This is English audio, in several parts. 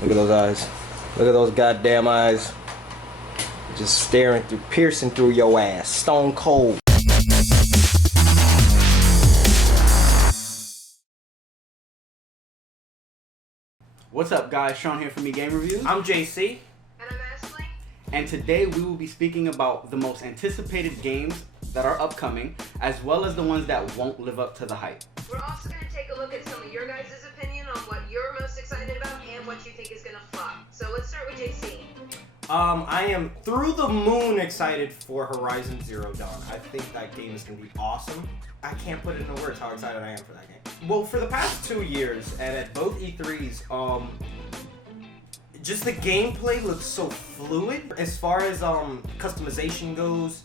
Look at those eyes. Look at those goddamn eyes. Just staring through, piercing through your ass. Stone cold. What's up, guys? Shawn here from Egamereviews. I'm JC. And I'm Ashley. And today we will be speaking about the most anticipated games that are upcoming, as well as the ones that won't live up to the hype. We're also going to take a look at some of your guys' opinion on what you're most excited about and what you think is going to flop. So let's start with JC. I am through the moon excited for Horizon Zero Dawn. I think that game is going to be awesome. I can't put it into words how excited I am for that game. Well, for the past 2 years, and at both E3s, just the gameplay looks so fluid. As far as customization goes,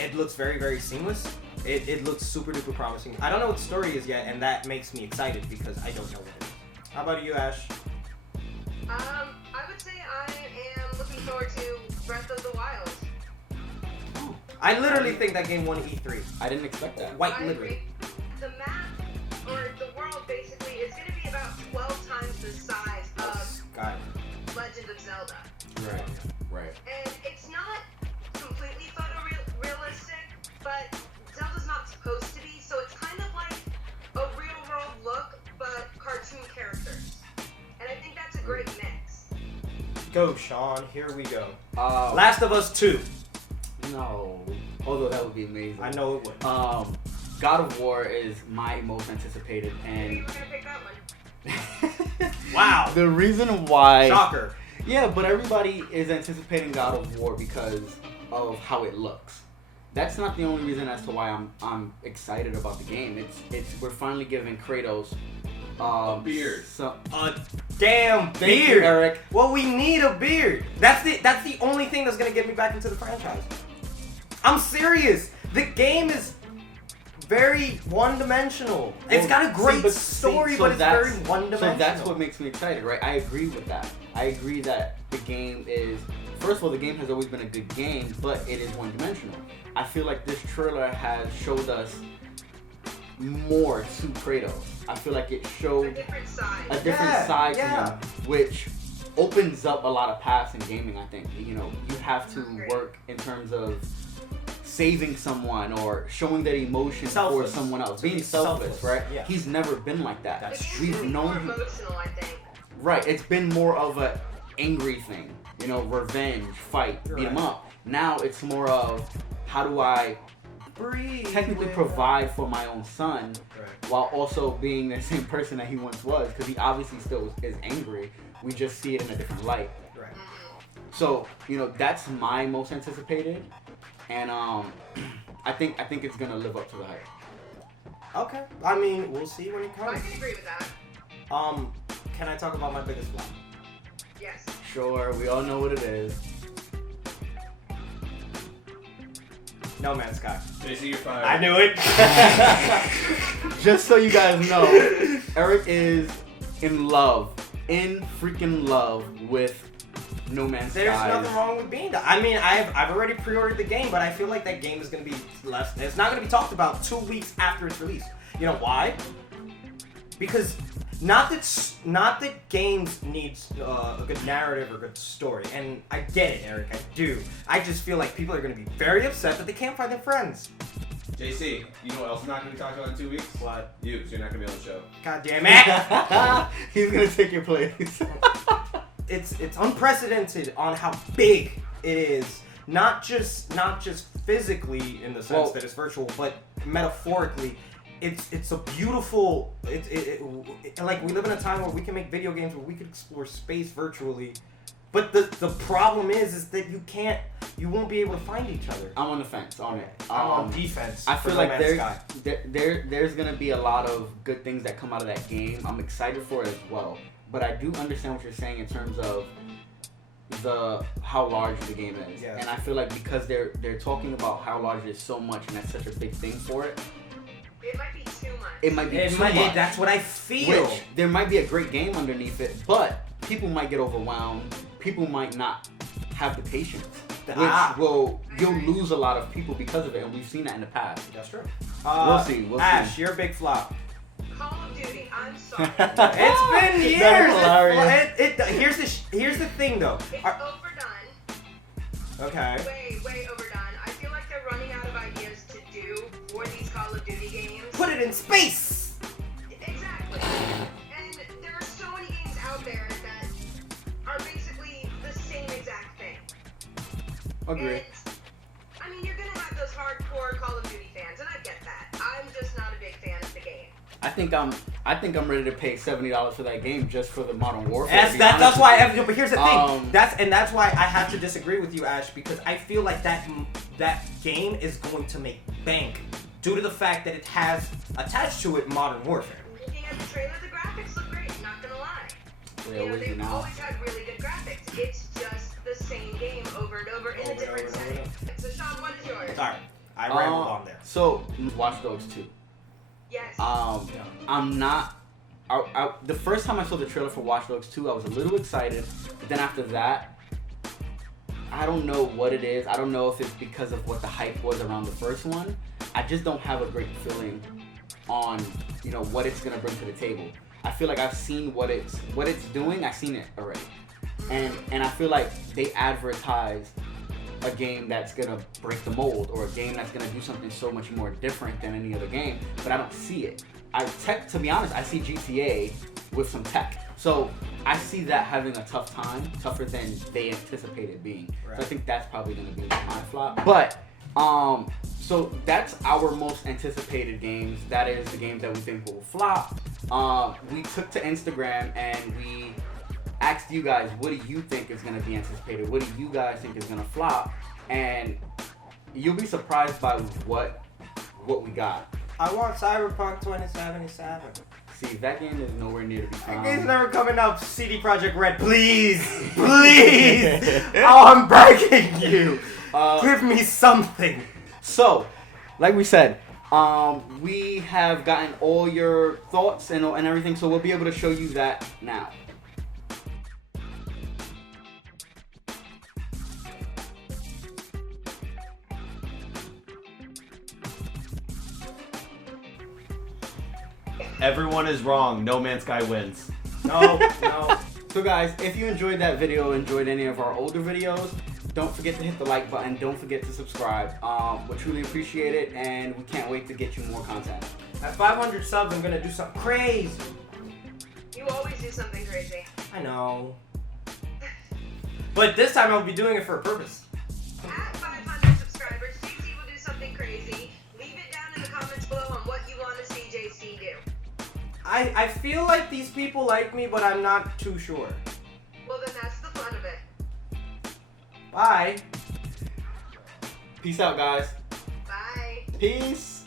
it looks very, very seamless. It looks super duper promising. I don't know what the story is yet, and that makes me excited because I don't know what it is. How about you, Ash? I would say I am looking forward to Breath of the Wild. I literally think that game won E3. I didn't expect that. Quite literally. The map, or the world basically, is going to be about 12 times the size of Legend of Zelda. Right. And it's not completely photorealistic, but Zelda's not supposed to be, so it's kind of like a real-world look, but cartoon characters. And I think that's a great mix. Go, Shawn. Here we go. Uh, Last of Us 2. No. Although that would be amazing. I know it would. God of War is my most anticipated, Maybe and we're going to pick that one. Wow. the reason why. Shocker. Yeah, but everybody is anticipating God of War because of how it looks. That's not the only reason as to why I'm excited about the game. It's we're finally giving Kratos a beard. A damn Thank you, beard. Eric. Well, we need a beard. That's the only thing that's gonna get me back into the franchise. I'm serious. The game is very one-dimensional. It's got a great story, but it's very one-dimensional. So that's what makes me excited, right? I agree with that. I agree that the game is, first of all, the game has always been a good game, but it is one-dimensional. I feel like this trailer has showed us more to Kratos. I feel like it showed A different side. a different side to him, which opens up a lot of paths in gaming. I think you have to work in terms of saving someone or showing that emotion for someone else, being selfless, right? Yeah. He's never been like that. That's It's true. We've usually known more him. emotional, I think. Right, it's been more of a angry thing, revenge, fight, beat him Right. up. Now it's more of how do I technically provide for my own son while also being the same person that he once was, because he obviously still is angry. We just see it in a different light. Right. So that's my most anticipated, and I think it's gonna live up to the hype. Okay. I mean, we'll see when it I comes. can agree with that. Can I talk about my biggest flop? Yes. Sure, we all know what it is. No Man's Sky. JC, you're fired. I knew it. Just so you guys know, Eric is in freaking love with No Man's Sky. There's nothing wrong with being that. I mean, I've already pre-ordered the game, but I feel like that game is going to be less. It's not going to be talked about 2 weeks after its release. You know why? Because not that games needs a good narrative or good story, and I get it, Eric. I do. I just feel like people are going to be very upset that they can't find their friends. JC, you know what else is not going to be talked about in 2 weeks? What? You, so you're not going to be on the show. God damn it! He's gonna take your place. It's unprecedented on how big it is. Not just physically in the sense that it's virtual, but metaphorically. It's a beautiful. Like we live in a time where we can make video games where we could explore space virtually, but the problem is that you won't be able to find each other. I'm on the fence on it. I'm on defense. I for feel No like Man's Sky. there's gonna be a lot of good things that come out of that game. I'm excited for it as well. But I do understand what you're saying in terms of how large the game is. Yes. And I feel like because they're talking about how large it is so much, and that's such a big thing for it. It might be too much. It might be too much. That's what I feel. Which there might be a great game underneath it, but people might get overwhelmed. People might not have the patience, which you'll lose a lot of people because of it, and we've seen that in the past. That's true. We'll see. Ash, you're a big flop. Call of Duty. I'm sorry. It's been years. That is hilarious. Here's the thing though. It's overdone. Okay. Way overdone. I feel like they're running out of ideas to do for these Call of Duty games. Put it in space. Exactly. And there are so many games out there that are basically the same exact thing. Agree. And, I mean, you're gonna have those hardcore Call of Duty fans, and I get that. I'm just not a big fan of the game. I think I'm ready to pay $70 for that game just for the Modern Warfare. That's why. But here's the thing. Um, That's why I have to disagree with you, Ash, because I feel like that game is going to make bank due to the fact that it has attached to it Modern Warfare. Looking at the trailer, the graphics look great. Not gonna lie. They always do They've now. always had really good graphics. It's just the same game over and over in a different setting. So Shawn, what is yours? Sorry, I rambled on there. So Watch Dogs 2. Yes. I'm not. The first time I saw the trailer for Watch Dogs 2, I was a little excited. But then after that, I don't know what it is. I don't know if it's because of what the hype was around the first one. I just don't have a great feeling on what it's gonna bring to the table. I feel like I've seen what it's doing. I've seen it already, and I feel like they advertised a game that's gonna break the mold or a game that's gonna do something so much more different than any other game, but I don't see it. To be honest, I see GTA with some tech. So I see that having a tough time, tougher than they anticipated being. Right. So I think that's probably gonna be my flop. But so that's our most anticipated games. That is the games that we think will flop. We took to Instagram and we asked you guys, what do you think is going to be anticipated? What do you guys think is going to flop? And you'll be surprised by what we got. I want Cyberpunk 2077. See, that game is nowhere near to be That found. game's never coming up. CD Projekt Red, please, please. Oh, I'm begging you. Give me something. So, like we said, we have gotten all your thoughts and everything, so we'll be able to show you that now. Everyone is wrong. No Man's Sky wins. No. So guys, if you enjoyed that video, enjoyed any of our older videos, don't forget to hit the like button. Don't forget to subscribe. We truly appreciate it, and we can't wait to get you more content. At 500 subs, I'm gonna do something crazy. You always do something crazy. I know. But this time I'll be doing it for a purpose. At 500 subscribers, JC will do something crazy. Leave it down in the comments below on what you want to see JC do. I feel like these people like me, but I'm not too sure. Well, then that's the fun of it. Bye. Peace out, guys. Bye. Peace.